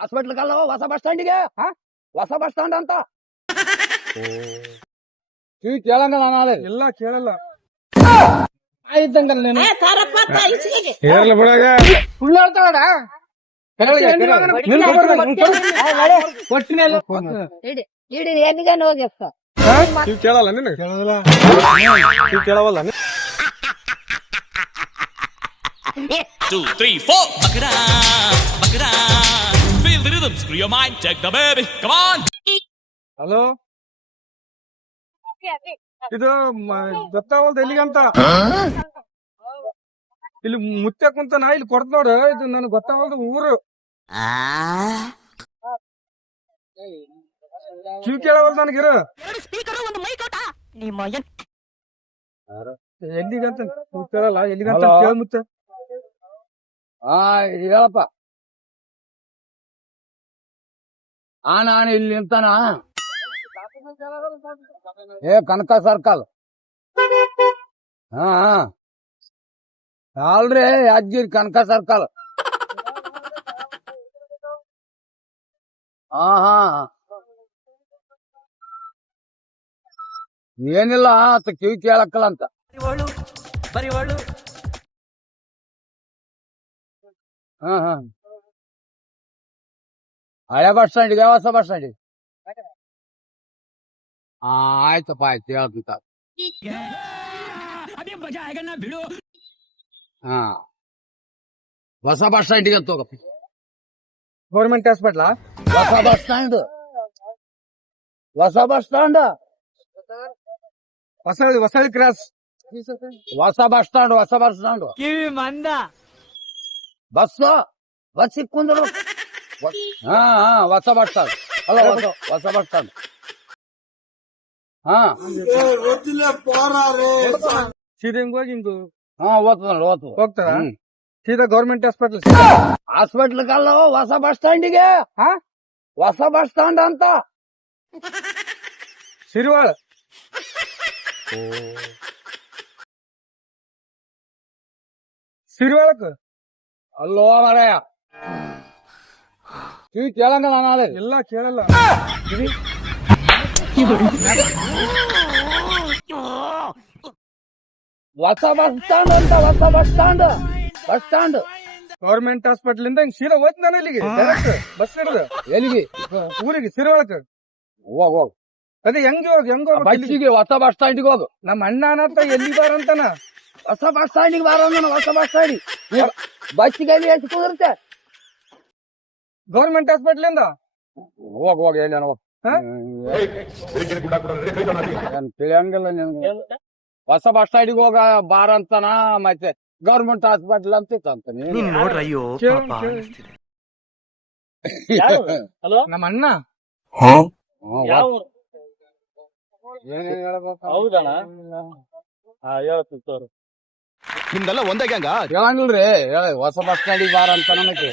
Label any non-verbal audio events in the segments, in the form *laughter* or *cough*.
Hospital ಅಲ್ಲ ಹೊಸ bus ಸ್ಟ್ಯಾಂಡಿಗೆ ಹೊಸ ಬಸ್ ಸ್ಟ್ಯಾಂಡ್ ಅಂತ ಕಿವಿ ಕೇಳಂಗ ನಾನು ಅದೇ ಎಲ್ಲ ಕೇಳಲ್ಲ ಆಯ್ತಂಗಲ್ಲ ನೀನು ಕೇಳಲ್ಲ ಬಿಡಾಗ ಸುಳ್ಳು ಹೇಳ್ತಾಳ ಇಡಿ ಎಲ್ಲಿಗಾನ ಹೋಗಿ ಅಕ್ಕ ನೀವು ಕೇಳಲ್ಲ ನಿನಗೆ ಕೇಳಲ್ಲ ನೀವು ಕೇಳವಲ್ಲ ನೀನು? two, three, four. Bakara, bakara. Feel the rhythm, screw your mind, check the baby. Come on. Hello ಇದು ಗೊತ್ತಾವಲ್ದು ಎಲ್ಲಿಗಂತ ಇಲ್ಲಿ ಮುತ್ತೆ ಕುಂತ ನಾ ಇಲ್ಲಿ ಕೊಡ್ತ ನೋಡು ಇದು ನನಗೆ ಗೊತ್ತಾವಲ್ದು ಊರು. ಕಿವಿ ಕೇಳವಲ್ದು ನನಗಿರು ಎಲ್ಲಿಗಂತ ಕೇಳಲ್ಲ ಎಲ್ಲಿಗಂತ? ಕೇಳ ಮುತ್ತೆ. ಹಾ ಹೇಳಪ್ಪ. ಆನ ಆನ ಇಲ್ಲಿ ನಿಂತಾನ? ಏ ಕನಕ ಸರ್ಕಲ್. ಹಾ ಹಾ. ಅಲ್ರಿ ಯಾದಗಿರಿ ಕನಕ ಸರ್ಕಲ್. ಹಾ ಹಾ. ಏನಿಲ್ಲ ಅಂತ ಕಿವಿ ಕೇಳಕ್ಕಲ್ಲ ಅಂತ. ಹಾ ಹಾ. ಹಳೆ ಬಸ್ ಸ್ಟ್ಯಾಂಡಿಗೆ ಹೊಸ ಬಸ್ ಸ್ಟ್ಯಾಂಡಿಗೆ ಹಾ ಆಯ್ತಪ್ಪ ಆಯ್ತು ಹೇಳ್ತಂತ ಹಾ ಹೊಸ ಬಸ್ ಸ್ಟ್ಯಾಂಡಿಗೆ ತಗೋಪ್ಪ ಗೌರ್ಮೆಂಟ್ ಹಾಸ್ಪಿಟ್ಲಾ ಹೊಸ ಬಸ್ ಸ್ಟ್ಯಾಂಡ್ ಹೊಸ bus stand Hosalli Hosalli cross ಹೊಸ ಬಸ್ ಸ್ಟ್ಯಾಂಡ್ ಹೊಸ ಬಸ್ ಸ್ಟ್ಯಾಂಡ್ ಕಿವಿ ಮಂದ ಬಸ್ ಬಸ್ ಕುಂದ್ರು ಹಾ ಹಾ ಹೊಸ ಬಸ್ ಸ್ಟ್ಯಾಂಡ್ ಅಲ್ಲ ಹೊಸ ಹೊಸ ಬಸ್ ಸ್ಟ್ಯಾಂಡ್ ಹಾ ಸೀದಾ ಹಿಂಗ್ ಹೋಗಿ ಹಿಂಗ್ ಹಾ ಓದ್ತದ ಓದ್ತದ ಹೋಗ್ತಾರ ಹ್ಮ್. ಸೀದಾ ಗೌರ್ಮೆಂಟ್ ಹಾಸ್ಪಿಟಲ್ ಹಾಸ್ಪಿಟ್ಲ್ ಅಲ್ಲ ಹೊಸ ಬಸ್ ಸ್ಟ್ಯಾಂಡಿಗೆ ಕಿವಿ ಕೇಳಂಗ ನಾನು ಎಲ್ಲ ಕೇಳಲ್ಲ. ಹೊಸ ಬಸ್ ಸ್ಟ್ಯಾಂಡ್ ಅಂತ ಹೊಸ bus stand. Bus stand. Government hospital ಇಂದ ಹಿಂಗ್ ಸೀದಾ ಹೋಯ್ತು ನಾನು ಇಲ್ಲಿಗೆ. ಡೈರೆಕ್ಟ್ ಬಸ್ ಹಿಡಿದು. ಎಲ್ಲಿಗೆ? ಊರಿಗೆ ಸಿರಿವಾಳಕ್ ಹೋಗ್ ಹೋಗ್. ಅದೇ ಹೆಂಗೆ ಹೋಗ್ ಹೆಂಗ್? ಬಸ್ಸಿಗೆ ಹೊಸ ಬಸ್ ಸ್ಟ್ಯಾಂಡಿಗೆ ಹೋಗು. ನಮ್ಮ ಅಣ್ಣ ಅನ್ನತ್ತ ಎಲ್ಲಿ ಬಾರಂತಾನ ಹೊಸ ಬಸ್ ಸ್ಟ್ಯಾಂಡಿಗೆ ಬಾರ ನಾನು ಹೊಸ ಬಸ್ ಸ್ಟ್ಯಾಂಡಿಗೆ. ಬಸ್ಸಿಗೆ ಎಲ್ಲಿ ಎಷ್ಟು ಕುದುರುತ್ತೆ? ಗೌರ್ಮೆಂಟ್ ಹಾಸ್ಪಿಟಲ್ ಇಂದ ಹೋಗ್ ಹೋಗ್ ಎಲ್ಲಿ ಹೋಗ್. ಹಾ? ಏನ್ ತಿಳಿಯಂಗಿಲ್ಲ ನಿನ್ಗೆ. ಹೊಸ ಬಸ್ ಸ್ಟ್ಯಾಂಡಿಗೆ ಹೋಗ ಬಾರ ಅಂತಾನ ಮತ್ತೆ ಗೌರ್ಮೆಂಟ್ ಹಾಸ್ಪಿಟಲ್ ಅಂತ ಇತ್ತಂತ ನೀನು. ನೋಡ್ರ ಅಯ್ಯೋ. *laughs* ಹಲೋ? ನಮ್ಮ ಅಣ್ಣ. ಏನೇನ್ ಹೇಳ್ಬೇಕು? ಹೌದಣ್ಣ. ಹೇಳ್ತೀನಿ ತೋರಿ. ನಿಮ್ದೆಲ್ಲ ಒಂದೇ ಗ್ಯಾಂಗ ಹೇಳಂಗಿಲ್ರಿ ಹೇಳ ಹೊಸ ಬಸ್ ಸ್ಟ್ಯಾಂಡಿಗೆ ಬಾರ ಅಂತ ನನಗೆ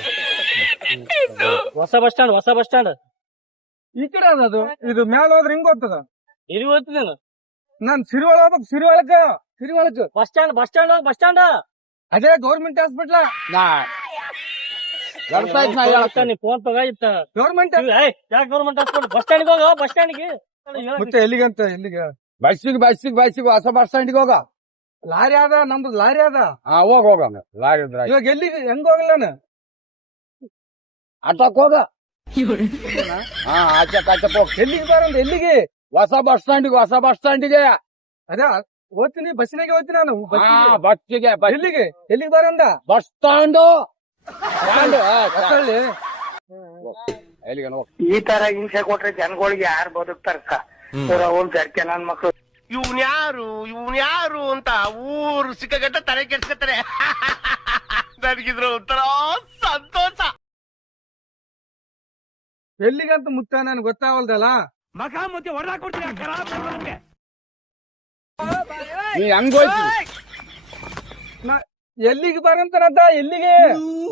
ಹೊಸ ಬಸ್ ಸ್ಟ್ಯಾಂಡ್ ಹೊಸ ಬಸ್ ಸ್ಟ್ಯಾಂಡ್ ಈ ಕಡೆ ಅದ ಇದು ಮ್ಯಾಲ ಹೋದ್ರೆ ಹಿಂಗ್ ಹೋಗ್ತದ? ಇಲ್ಲಿ ಹೋಗ್ತಿದ್ದೇನೆ ನಾನ್ ಸಿರಿವಾಳ ಹೋಗ್ಬೇಕು ಸಿರಿವಾಳಕ ಸಿರಿವಾಳಕ್ bus stand bus stand bus stand ಅದೇ ಗೌರ್ಮೆಂಟ್ ಹಾಸ್ಪಿಟ್ಲ. ನಾ ಫೋನ್ ತಗೋಯ್ತ ಇತ್ತ ಗೌರ್ಮೆಂಟ್ ಯಾಕೆ ಗೌರ್ಮೆಂಟ್ ಹಾಸ್ಪಿಟಲ್? ಬಸ್ ಸ್ಟ್ಯಾಂಡ್ ಹೋಗ ಬಸ್ ಸ್ಟ್ಯಾಂಡ್ಗೆ ಮತ್ತೆ ಎಲ್ಲಿಗಂತ ಎಲ್ಲಿಗೆ? ಬಸ್ಸಿಗೆ ಬಸ್ಸಿಗೆ ಬಸ್ಸಿಗೆ ಹೊಸ ಬಸ್ ಸ್ಟ್ಯಾಂಡಿಗೆ ಹೋಗ. ಲಾರಿ ಅದ ನಮ್ದು ಲಾರಿ ಅದ. ಹೋಗ ಹೋಗ್ ಹೋಗ. ಲಾರಿ. ಇವಾಗ ಎಲ್ಲಿಗೆ ಹೆಂಗ್ ಹೋಗಲ್ಲ ನಾನು? ಆಟೋಕ್ ಹೋಗ. ಹಾ ಆಚೆ ಹೋಗ್ ಎಲ್ಲಿಗೆ ಬಾರಂದ ಎಲ್ಲಿಗೆ? ಹೊಸ ಬಸ್ ಸ್ಟ್ಯಾಂಡಿಗೆ ಹೊಸ ಬಸ್ ಸ್ಟ್ಯಾಂಡಿಗೆ ಅದ ಓದ್ತೀನಿ ಬಸ್ಸಿನಾಗೆ ಓದ್ತೀನಿ ನಾನು ಹಾ ಬಸ್ಸಿಗೆ. ಎಲ್ಲಿಗೆ? ಎಲ್ಲಿಗೆ ಬಾರಂದ ಬಸ್ ಸ್ಟ್ಯಾಂಡ್ ಸ್ಟ್ಯಾಂಡ್ ಹೊಸಳ್ಳಿ ಎಲ್ಲಿಗೆ ಹೋಗ್? ಈ ತರ ಹಿಂಸೆ ಕೊಟ್ರೆ ಜನಗಳಿಗೆ ಯಾರು ಬದುಕ್ತಾರಕ್ಕ ಒಂದ್ ಸರ್ಕೆ ನನ್ ಮಕ್ಳು. ಇವನ್ ಯಾರು ಇವನ್ ಯಾರು ಅಂತ ಊರು ಸಿಕ್ಕಗಟ್ಟ ತಲೆ ಕೆಡ್ಸ್ಕೊತಾರೆ. *laughs* ನನಗಿದ್ರ ಒಂಥರ ಸಂತೋಷ. ಎಲ್ಲಿಗಂತ ಮುತ್ತ ನನ್ ಗೊತ್ತಾವಲ್ದಲ್ಲ? ಮಖ ಮುತ್ತೆ ಹೊಡೆದಾಕೊಡ್ತೀನಿ ನೀ ಹೆಂಗ್ ಹೋಯ್ತಿ ಎಲ್ಲಿಗೆ ಬರಂತಾರದ ಎಲ್ಲಿಗೆ?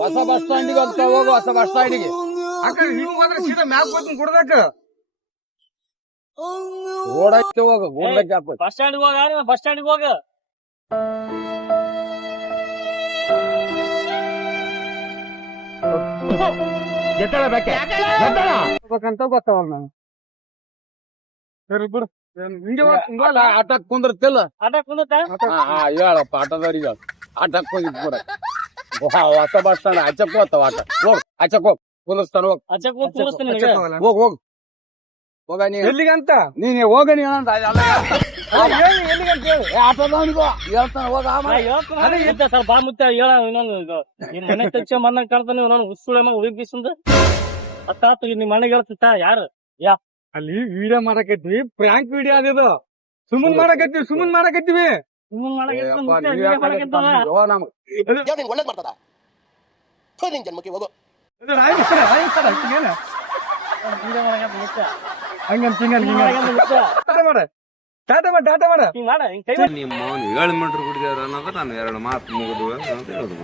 ಹೊಸ ಬಸ್ ಸ್ಟ್ಯಾಂಡಿಗೆ ಹೋಗ್ತಾ ಹೋಗು ಹೊಸ ಬಸ್ ಸ್ಟ್ಯಾಂಡಿಗೆ. ಗೆ ಕಡೆ ಹಿಂಗ್ ಹೋದ್ರೆ ಸೀದಾ ಮ್ಯಾಪ್ ಹೋಗ್ತೀನಿ ಕುಡ್ದಕ್ಕ ಓಡಕ್ಕೆ ಹೋಗು ಓಡಕ್ಕೆ ಹಾಕೋ ಬಸ್ ಸ್ಟ್ಯಾಂಡಿಗೆ ಹೋಗ ಬಸ್ ಸ್ಟ್ಯಾಂಡಿಗೆ ಹೋಗ. ಎತ್ತಳ ಬೇಕೆ? ಎತ್ತಳ ಬೇಕಂತ ಗೊತ್ತಾವಲ್ಲ ನಾನು ಸರಿ ಬಿಡು. ಏನ್ ಹಿಂಗೆ ಹೋಗ್- ಹಿಂಗೆ ಹೋಗ್ಲಾ? ಆಟಕ್ ಕುಂದಿರ್ತಿಲ್ಲ ಆಟ ಕುಂದತ ಹಾ ಹಾ ಹೇಳಪ್ಪ ಆಟದವ್ರಿಗೆ ಹೇಳು. ಆಟಕ್ ಕುಂದಿದ್ ಕೂಡ ಹೊಸ ಬಸ್ ಸ್ಟ್ಯಾಂಡ್ ಆಚಕ್ ಹೋಗ್ತಾವ ಆಟ. ಹೋಗ್ ಆಚಕ್ ಹೋಗ್. ಕುಂದಿರ್ತಾನ ಹೋಗ್. ಅಚ್ಚ ಹೋಗ್ ಕೂರಿಸ್ತೀನಿ ನಿನಗೆ. ಹೋಗ್ ಹೋಗ್. ಹೋಗ ನೀ ಎಲ್ಲಿಗಂತ? ನೀನ್ ಹೋಗ ನೀ ಅಂತ. ಆಟೋದವ್ನಿಗೋ ಹೇಳ್ತಾನ ಹೋಗ ಸರ್ ಬಾ ಮುತ್ತ ಹೇಳ ಇನ್ನೊಂದು. ಈ ಮನೆ ತೆಚ್ಚ ಮನ್ನ ಕಾಣ್ತಾನೆ ಇನ್ನೊಂದು ಉಸುಳೆ ಮಗ ಉಳಿಗಿಸಿಂದ ಅತ್ತಾತು ನಿಮ್ಮ ಮನೆಗೆ ಹೇಳ್ತಿತ್ತ ಯಾರು? ಯಾ. ಅಲ್ಲಿ ವಿಡಿಯೋ ಮಾಡಕತ್ತೀವಿ ಪ್ರ್ಯಾಂಕ್ ವಿಡಿಯೋ ಅದಿದು ಸುಮ್ಮನ್ ಮಾಡಕತ್ತೀವಿ ಸುಮ್ಮನ್ ಮಾಡಕತ್ತೀವಿ ಸುಮ್ಮನ್. ಓ, ಒಳ್ಳೇದ್ ಮಾಡ್ತದ ನಿನ್ ಜನ್ಮಕ್ಕೆ ಹೋಗೋ. ಹಂಗಂತ ಹಿಂಗ ಮಾಡ ಟಾಟಾ ಮಾಡ ಟಾಟಾ ಮಾಡ. ಹಿಂಗ್ ಮಾಡ ಹಿಂಗ್ ಕೈ ಮಾಡಿ. ನಿಮ್ಮ ಏಳು ಮೀಟರ್ ಕುಡಿದ್ಯಾರ ಅನ್ನೋದು ನಾನು ಎರಡು ಮಾತು ಮುಗಿದು ಅಂತ ಹೇಳುದು.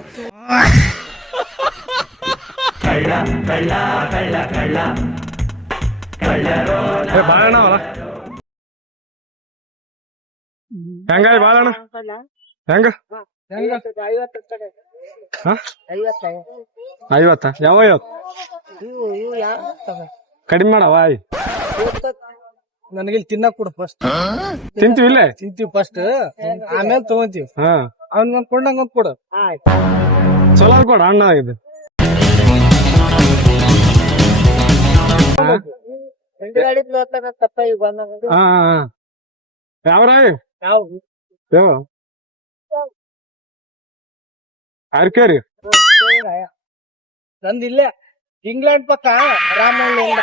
ಏ, ಬಾಳಣ್ಣ ಅವಲ್ಲ ಹೆಂಗಾಯ್ ಬಾಳಣ್ಣ? ಹೆಂಗ? ಐವತ್ತ ಯಾವ ಐವತ್ತು? ಕಡಿಮೆ ಮಾಡವ ಆಯ್. ನನಗೆ ಇಲ್ಲಿ ತಿನ್ನಕ್ ಕೊಡು ಫಸ್ಟ್ ತಿಂತೀವಿ ಇಲ್ಲೇ? ತಿಂತೀವಿ ಫಸ್ಟ್ ಆಮೇಲೆ ತಗೊಂತೀವಿ. ಹಾ. ಅವ್ನ್ ಒಂದ್ ಕೊಂಡಂಗ್ ಒಂದ್ ಕೊಡು. ಚಲೋ ಕೊಡ ಅಣ್ಣ ಇದು. ಹಾ? ಹಾ ಹಾ ಯಾವ? ರಾಯ್ ಯಾವ ಯಾವ ಅರ್ಕೇರಿ ನಂದ್ ಇಲ್ಲೇ ಇಂಗ್ಲೆಂಡ್ ಪಕ್ಕ ರಾಮನಹಳ್ಳಿಯಿಂದ.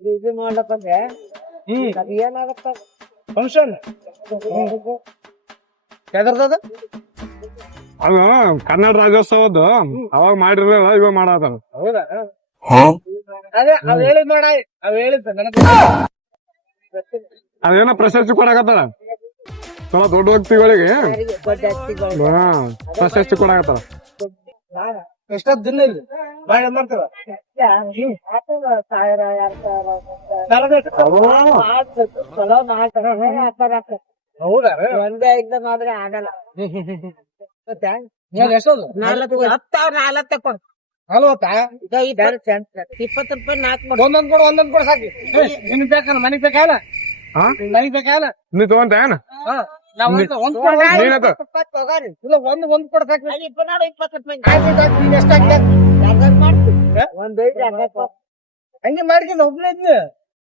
ಇದು- ಮಾಡ್ಲಕ್ ಹ್ಮ್. ಅದ್ ಏನಾಗತ್ತ? ಫಂಕ್ಷನ್ ಅದು? ಕನ್ನಡ ರಾಜ್ಯೋತ್ಸವದ್ದು. ಅವಾಗ ಮಾಡಿರ್ಲಿಲ್ಲ ಇವಾಗ ಮಾಡತ್ತಾರ. ಹೌದಾ? ಅದೇ ಅವ್ ಹೇಳಿದ್ ನೋಡ ಅವ್ ಹೇಳಿದ್ದ ನನಗೆ ಅದೇನೋ ಪ್ರಶಸ್ತಿ ಕೊಡಕತ್ತಾರ? ತುಂಬಾ ದೊಡ್ಡ ವ್ಯಕ್ತಿಗಳಿಗೆ. ಹಾ ಪ್ರಶಸ್ತಿ ಕೊಡಕತ್ತಾರ. ಎಷ್ಟೊತ್ತು ದಿನ ಇಲ್ಲಿ. ಬಾಳ ಮಾಡ್ತಾರ ಹೌದಾ. ಒಂದೇ ಆಗಲ್ಲ ಏನ್ ಎಷ್ಟೊಂದು ನಾಲ್ಕು ಹತ್ತು ನಾಲ್ಕು ಕೊಡು ನಲ್ವತ್ತಾ ಈಗ ಐದು ಇಪ್ಪತ್ತು ರೂಪಾಯಿ ನಾಲ್ಕು ಕೊಡು. ಒಂದೊಂದ್ ಕೊಡು ಒಂದೊಂದ್ ಕೊಡು ಸಾಕಿ. ನಿನ್ ಬೇಕಲ್ಲ ಮನಿಗ್ ಬೇಕಾಲ ಹಾ? ಮನಿಗ್ ಬೇಕಾಗಲ್ಲ ನೀ ತಗೊಂತ ಒಂದ್ ಒಂದ್ ನೀ- ಕೊಡು ನೀನದ ತಗೋರಿ ಇಲ್ಲ ಒಂದ್ ಒಂದ್ ಕೊಡು ಸಾಕು ಅಲ್ಲಿ ಇಪ್ಪತ್ತು ಇಪ್ಪತ್ತು ರೂಪಾಯಿ ಆಯ್ತು ಆಯ್ತು ನೀನ್ ಎಷ್ಟ್ ಹಾಕ್ಲಿ ಯಾವ್ದಾರು ಮಾಡ್ತೀವಿ ಒಂದ್ ಐದು ಎರಡ್ ಕೊಡು. ಹಂಗೆ ಮಾಡ್ಕೊಂಡು ಒಬ್ನೇ ಇದ್ನಿ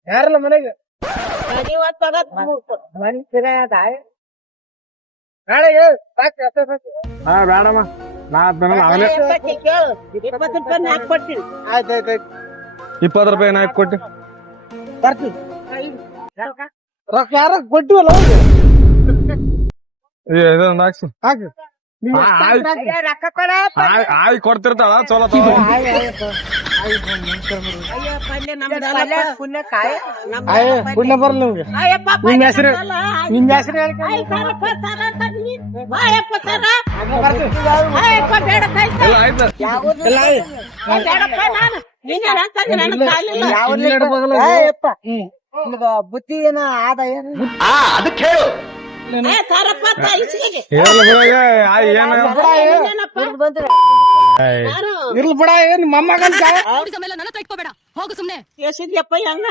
ಯಾರಲ್ಲ ಮನೆಗೆ ಹಾ ಬೇಡಮ್ಮ ನಾ ಅವನೇ ಇಪ್ಪತ್ತು ರೂಪಾಯಿ ನಾಲ್ಕು ಕೊಟ್ಟಿ ಆಯ್ತು ಆಯ್ತು ಆಯ್ತು ಇಪ್ಪತ್ತು ರೂಪಾಯಿ ನಾಲ್ಕು ಕೊಟ್ಟು ಬರ್ತೀನಿ ರೊಕ್ಕ ಯಾರ ಕೊಟ್ಟಿವಲ್ಲ ಹಾಕ್ಸಿ. ಹಾಕು. ರೊಕ್ಕ ಕೊಡ ಆಯ್ ಆಯ್ ಕೊಡ್ತಿರ್ತಾಳ ಚಲೋ ತಗೋ. ಪುಣ್ಯ ಕಾಯ. ಅಯ್ಯ ಪುಣ್ಯ ಬರ್ಲಿ ನಿಮ್ಗೆ. ನಿಮ್ ಹೆಸರು ನಿಮ್ ಹೆಸರು ಬುತ್ತಿ ಏನ ಆದ ಏನು? ಅದಕ್ಕೆ ಹೇಳು. ಇರ್ಲಿ ಬಿಡ ಏನ್ ಮೊಮ್ಮಗಂತ ಹೋಗು ಸುಮ್ನೆ. ಎಷ್ಟಿದ್ಯಪ್ಪ ಹೆಂಗ?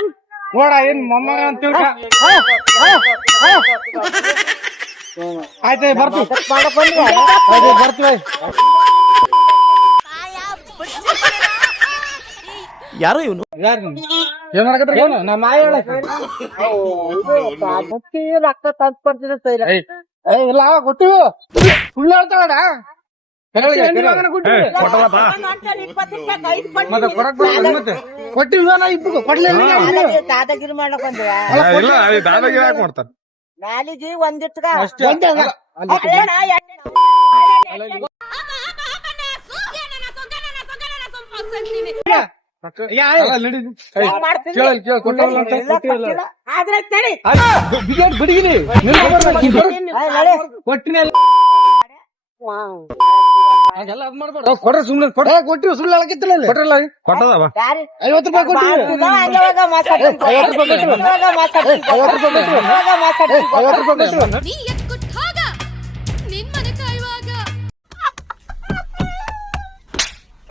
ನೋಡ ಏನ್ ಮೊಮ್ಮಗ ಅಂತ ತಿಳ್ಕ ಆಯ್ತು ಬರ್ತೀವಿ. ಬರ್ತೀವಿ ಯಾರು ಇವನು ಯಾರು ನೀನು? ಏನ್ ಮಾಡಕತ್ರಿ ಏನು ನಮ್ಮ ಮಾಯ ಹೇಳಕ್ ಮುಟ್ಟಿ ರಕ್ತ ತಂದ್ ಕೊಡ್ತಿದ್ದ ಸೈಲ ಏಯ್ ಏಯ್ ಇಲ್ಲ ಕೊಟ್ಟಿವು ಸುಳ್ಳು ಹೇಳ್ತಾವಡ ಏ ಕೊಟ್ಟಲಪ್ಪ ಇವನು ರಕ್ತ ದಾದಾಗಿರಿ ಬಂದ್ವ ಏ, ಇಲ್ಲ ದಾದಾಗಿರಿ ಯಾಕೆ ಮಾಡ್ತಾರ ನಾಲಿಗೆ ಒಂದಿಟ್ಗ ಅಷ್ಟೇ ಅಲ್ಲ. ಅಲ್ಲೇನ, ಎಣ್ಣೆ- ಯಾ, ಯಾ, ನಡಿ. ಏಯ್, ಮಾಡ್ತೀನಿ. ಕೇಳು, ಕೇಳು, ಕೊಟ್ಟಿಲ್ಲ ಅಂತ ಇಲ್ಲ, ಕೊಟ್ಟಿಲ್ಲ. ಕೊಟ್ಟಿಲ್ಲ. ಆದ್ರೆ ತಡಿ. ಆಯ್ತು, ಬಿಗಿಯಾಗಿ ಬಿಡಿಗಿರಿ ನಿಲ್ಲು ಬರ್ಬೇಡ, ನೀನ್ ಬರು. ಏಯ್, ನಡಿ. ಕೊಟ್ಟಿನಿ ಅಲ್ಲ. ಹಾಗೆಲ್ಲ ಅದ್ ಮಾಡ್ಬೇಡ. ಕೊಡ್ರಿ. ಸುಮ್ನೆ ಕೊಡ್ರಿ. ಕೊಟ್ಟಿವಿ ಸುಳ್ಳು ಹಾಕಿತ್ತಲ್ಲ. ಕೊಟ್ರಲ್ಲ ಕೊಟ್ಟದವ? ಐವತ್ತು ರೂಪಾಯಿ ಕೊಟ್ಟಿವಿ. ಐವತ್ತು ರೂಪಾಯಿ ಕೊಟ್ಟಿವಿ ಹೋಗ ಮಾತಾಡ್ತೀನಿ. ಐವತ್ತು ರೂಪಾಯಿ ಕೊಟ್ಟಿವಿ ಹೋಗ ಮಾತಾಡ್ತೀನಿ. ಐವತ್ತು ರೂಪಾಯಿ ಕೊಟ್ಟಿವಿ ನೀ ಎತ್ಕೊಟ್ ಹೋಗ ನಿನ್ ಮನೆ ಕಾಯುವಾಗ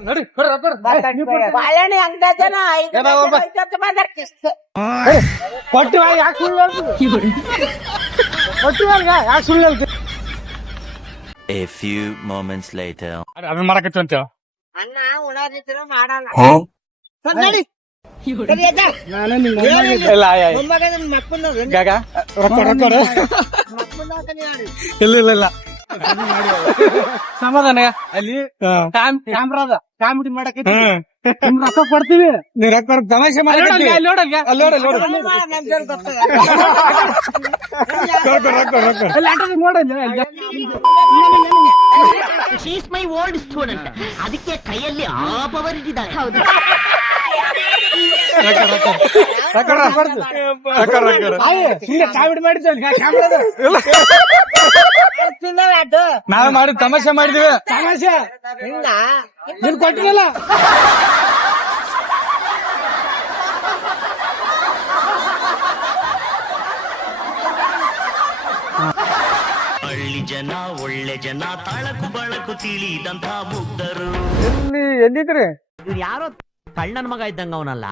ನಡಿ ಬರ್ರಿ. ಬಾಳೆಹಣ್ಣು ಅಂಗಡಿ ಜನ ಐದು ಏನೋ ಒಬ್ಬ. ಬಂದಾರ ಕಿಸ್ತು ಕೊಟ್ಟಿವ ಯಾಕೆ ಸುಳ್ಳು ಹೇಳ್ತಿ? ಕೊಟ್ಟಿವ ಯಾಕೆ ಸುಳ್ಳು ಹೇಳ್ತಿ? A few moments later. ಅದ್- ಅದನ್ನ ಮಾಡಕತ್ತಿ ಅಂತ ಅನ್ನ ಉಣಾದಿದ್ರು ಮಾಡಲ್ಲ ಸರ್ ನಡಿ ಸರಿ ಅಜ್ಜ. ಇಲ್ಲ ಆಯ್ ಆಯ್. ಮೊಮ್ಮಗ ನನ್ ಗಾಗ ರೊಕ್ಕ ರೊಕ್ಕ ರೊಕ್ಕ. ಮಕ್ಕಳ್ನ ಹಾಕನಿ ಆಡಿ. ಇಲ್ಲ ಇಲ್ಲ ಇಲ್ಲ ಸಮಾಧಾನ ಅಲ್ಲಿ ಕ್ಯಾಮ್ರಾ ಅದ ಕಾಮಿಡಿ ಮಾಡಕ್ಕೆ ರೊಕ್ಕ ಕೊಡ್ತೀವಿ. ನೀವ್ ರೊಕ್ಕ ತಮಾಷೆ. ಮೈ ಓಲ್ಡ್ ಸ್ಟೂಡೆಂಟ್ ಅದಕ್ಕೆ ಕೈಯಲ್ಲಿ ಆ ಪವರ್ ಇಟ್ಟಿದ್ದಾರೆ ಹೌದು. ಕಾಮಿಡಿ ಮಾಡಿದ್ವಿ ಅಲ್ಲಿ ಅದ ತಿನ್ನಲಾಟು ನಾವ್ ಮಾಡಿ ತಮಾಷೆ ಮಾಡಿದಿವಿ. ತಮಾಷೆ? ಹಿಂಗ ನೀನ್ ಕೊಟ್ಟಿರಲ್ಲ? ಹಳ್ಳಿ ಜನ ಒಳ್ಳೆ ಜನ ತಳಕು ಬಳಕು ತಿಳಿದಂತ ಮುಗ್ಧರು. ಎಲ್ಲಿ ಎಲ್ಲಿದ್ರಿ? ಇವ್ರು ಯಾರೋ ಕಳ್ಳನ ಮಗ ಇದ್ದಂಗ ಅವನಲ್ಲ.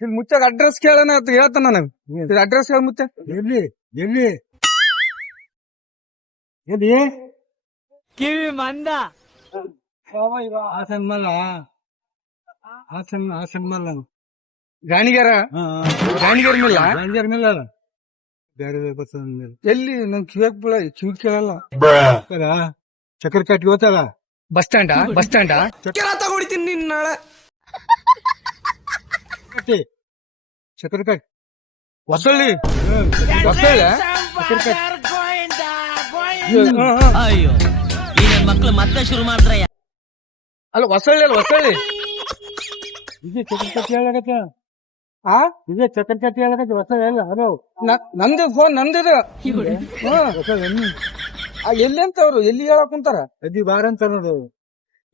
ಇಲ್ಲಿ ಮುಚ್ಚಾಗ ಅಡ್ರೆಸ್ ಕೇಳೋಣ ಅಂತ ಹೇಳ್ತಾನ ನನಗೆ ಅಡ್ರೆಸ್ ಹೇಳ ಮುಚ್ಚ. ಎಲ್ಲಿ ಎಲ್ಲಿ? ಎಲ್ಲಿ? ಕಿವಿ ఆ ಹಾಸನ್ ಮಲ್ಲ? ಹಾಸನ್ ಹಾಸನ್ ಮಲ್ಲ. గానిగారా గానిగారి ಮಿಲ್ಲ? ಗಾಣಿಗೆರ ಮಿಲ್ಲ ಬೇರೆ ಬಸ್ ಎಲ್ಲಿ? ನನ್ ಕಿವಿಯಾಗ ಬೀಳ ಕಿವಿ ಕೇಳಲ್ಲ. ಚಕ್ರ ಕಟ್ಟಿ ಹೋತಲ್ಲ ಬಸ್ ಸ್ಟ್ಯಾಂಡ? Bus stand? ತಗೊಡಿತೀನಿ ನಿನ್ನ ನಾಳೆ. ಕಟ್ಟಿ ಚಕ್ರ ಕಟ್ಟಿ ಹೊಸಳ್ಳಿ. ಹೊಸಳ್ಳಿ. ಚಕ್ರ ಕಟ್ಟಿ ಅಯ್ಯೋ ಈ ನನ್ ಮಕ್ಳು ಮತ್ತೆ ಶುರು ಮಾಡಿದ್ರ ಅಲ್ಲ ಹೊಸಳ್ಳಿ ಅಲ್ಲ ಹೊಸಳ್ಳಿ. ಇದೆ ಚಕ್ರಕಟ್ಟಿ ಹೇಳಕತ್ತ. ಆ? ಇದೆ ಚಕ್ರಕಟ್ಟಿ ಹೇಳಕತ್ತ ಹೊಸಳ್ಳಿ ಅಲ್ಲ ಅದು. ನಂದು ಫೋನ್ ನಂದಿದು. ಎಲ್ಲಿ ಅಂತ ಅವ್ರು ಎಲ್ಲಿ ಹೇಳಕ್ ಕುಂತಾರ? ಅದಿ ಬಾರ ಅಂತ ನೋಡು.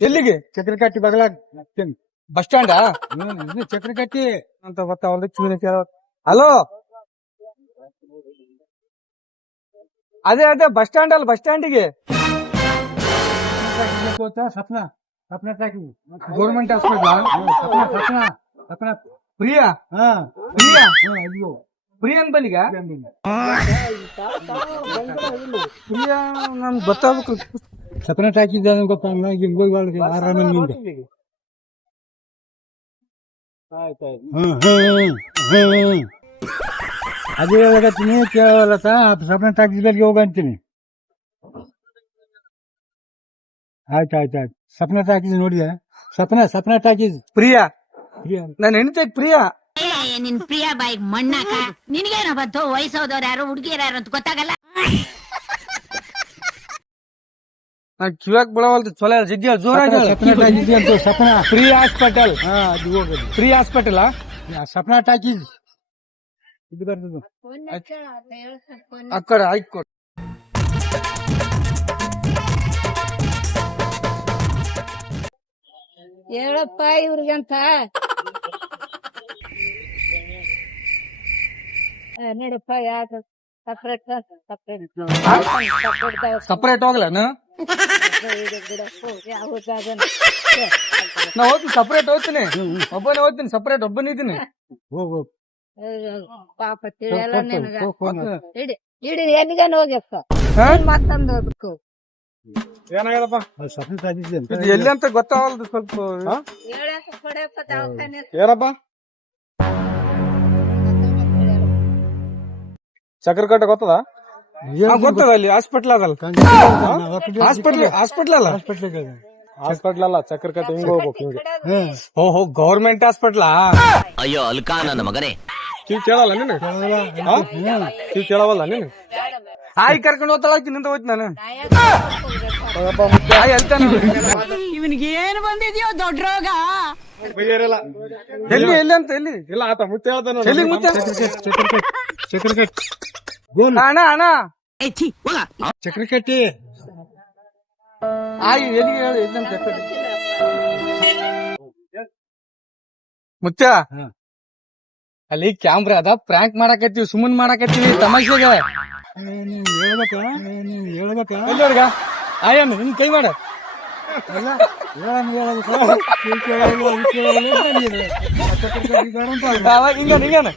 ಎಲ್ಲಿಗೆ? ಚಕ್ರಕಟ್ಟಿ ಬಗಲಾಗ ಬಸ್ ಸ್ಟ್ಯಾಂಡಾ? ಚಕ್ರಕಟ್ಟಿ ಅಂತ ಗೊತ್ತಾವಲ್ದು ಚೂರಿ ಕೇಳ ಹಲೋ? ಅದೇ ಅದೇ ಬಸ್ ಸ್ಟ್ಯಾಂಡ್ ಅಲ್ಲಿ ಬಸ್ ಸ್ಟ್ಯಾಂಡಿಗೆ ಸಪ್ನ ಸಪ್ನ ಗೌರ್ಮೆಂಟ್ ಹಾಸ್ಪಿಟಲ್ ಸಪ್ನ ಸಪ್ನ ಸಪ್ನ. ಪ್ರಿಯಾ? ಪ್ರಿಯಾ? ಪ್ರಿಯನ್ ಬಲಿಗ ಪ್ರಿಯಾ ನನ್ ಗೊತ್ತಾಗ್ಬೇಕು. ಸಪ್ನ ಟಾಕಿದ್ದ ಗೊತ್ತಾಗಲ್ಲ ಈಗ ಹೋಗಿ ಹ್ಮ್ ನಿಂದೆ. ಅದೇ ಹೇಳಕತ್ತೀನಿ ಕೇಳಲ್ಲ ಸಪ್ನ ಆಫೀಸ್ಗಳಿಗೆ ಹೋಗ ಅಂತೀನಿ. ಆಯ್ತು ಆಯ್ತು ಆಯ್ತು. ಸಪ್ನ ಟಾಕೀಸ್ ನೋಡಿದೆ ಸಪ್ನ ಸಪ್ನ ಟಾಕೀಸ್ ಪ್ರಿಯಾ ನನ್ನ ಹೆಂಡತಿ ಪ್ರಿಯಾ? ನಿನ್ ಪ್ರಿಯಾ ಬಾಯಿಗ್ ಮಣ್ಣಾಕ? ನಿನ್ಗೇನ ಬಂತು ವಯಸ್ಸೋದವ್ರು ಯಾರು ಹುಡುಗಿಯರು ಯಾರು ಅಂತ ಗೊತ್ತಾಗಲ್ಲ? ನಾ ಕಿವ್ಯಾಕ್ ಬಿಡವಲ್ದು? ಚೊಲೋ ಜಿಗ್ಗಿ ಜೋರಾಗಿ ಸಪ್ನ ಟಾಕೀಸ್ ಅಂತ ಸಪ್ನ ಫ್ರೀ ಹಾಸ್ಪಿಟಲ್. ಹಾ ಅದು ಹೋಗೋದು ಪ್ರಿಯ ಹಾಸ್ಪಿಟಲ್? ಸಪ್ನ ಟಾಕೀಸ್ ಇದು ಬರ್ತದೆ? ಆ ಕಡೆ ಆಯ್ತು ಹೇಳಪ್ಪ ಇವ್ರಿಗಂತ? ನೋಡಪ್ಪ ಯಾಕ ಸಪ್ರೇಟ್ ಸಪ್ರೇಟ್ ಸಪ್ರೇಟ್ ಹೋಗ್ಲ ನಾ ನಾ ಹೋಗ್ತೀನಿ ಸಪ್ರೇಟ್ ಹೋಗ್ತೀನಿ. ಒಬ್ಬನೇ ಹೋಗ್ತೀನಿ ಸಪ್ರೇಟ್ ಒಬ್ಬನೇ ಇದ್ದೀನಿ ಹೋಗ್ ಹೋಗ್. ಪಾಪ ತಿಳಿಯಲ್ಲ ನಿನಗ. ಇಡಿ ಇಡಿ ಎಲ್ಲಿಗನ ಹೋಗ್ಯಪ್ಪ ಹಾ? ಮತ್ತೊಂದು ಅದಕ್ಕೂ ಏನಾಗದಪ್ಪ ಇದು ಎಲ್ಲಿ ಅಂತ ಗೊತ್ತಾಗಲ್ದು ಸ್ವಲ್ಪ. ಹೇಳಪ್ಪ ಕೊಡಪ್ಪ ದವಾಖಾನೆ. ಏನಪ್ಪ? ಚಕ್ರಕಟ್ಟ ಗೊತ್ತದ? ಗೊತ್ತದ ಅಲ್ಲಿ ಹಾಸ್ಪಿಟ್ಲ್ ಅದಲ್ಲ ಹಾಸ್ಪಿಟ್ಲ್ ಹಾಸ್ಪಿಟ್ಲ್ ಅಲ್ಲ ಹಾಸ್ಪಿಟ್ಲ್ ಅಲ್ಲ ಚಕ್ರಕಟ್ಟ ಹಿಂಗ್ ಹೋಗ್ಬೇಕು ಹಿಂಗೆ. ಓಹೋ ಗೌರ್ಮೆಂಟ್ ಹಾಸ್ಪಿಟ್ಲಾ? ಅಯ್ಯೋ ಅಲ್ಕಾ ನನ್ನ ಮಗನೇ. ಕಿವಿ ಕೇಳಲ್ಲ ನೀನು? ಆ? ಕಿವಿ ಕೇಳವಲ್ಲ ನೀನು? ಹಾಯ್ ಕರ್ಕೊಂಡು ಹೋಗ್ತಾಳ ನಿಂತ ಹೋಯ್ತು ನಾನು. ಹಾಯ್ ಹೇಳ್ತಾನೆ ಇವನಿಗೆ ಏನು ಬಂದಿದ್ಯೋ ದೊಡ್ಡ ರೋಗ? ಎಲ್ಲಿ ಎಲ್ಲಿ ಅಂತ ಎಲ್ಲಿ? ಇಲ್ಲ ಆತ ಮುತ್ತೆ ಹೇಳ್ತಾನ ಎಲ್ಲಿ ಮುತ್ತೆ? ಅಣ್ಣ ಅಣ್ಣ. ಚಕ್ರಕಟ್ಟಿ ಆಯ್ ಎಲ್ಲಿಗೆ ಹೇಳಿ ಎಲ್ಲಿ ಅಂತ. ಮುತ್ತ ಅಲ್ಲಿ ಕ್ಯಾಮ್ರಾ ಅದ ಪ್ರ್ಯಾಂಕ್ ಮಾಡಕತ್ತೀವಿ ಸುಮ್ಮನ್ ಮಾಡಕತ್ತೀವಿ ತಮಾಷೆಗೆ ಹೇಳ್ಬೇಕ ಹೇಳ್ಬೇಕ ಆಯಮ್ಮ ನಿನ್ ಕೈ ಮಾಡ ಅಲ್ಲ ಹೇಳಮ್ಮ ಹೇಳಬೇಕು ಕಿವಿ ಕೇಳಲ್ಲ ಅದು ಕೇಳಲ್ಲ ನೀನು. ಹತ್ತು ರೂಪಾಯಿ ಬೇಡ ಅಂತ ಅಲ್ಲ. ಹಿಂಗ ಹಿಂಗನ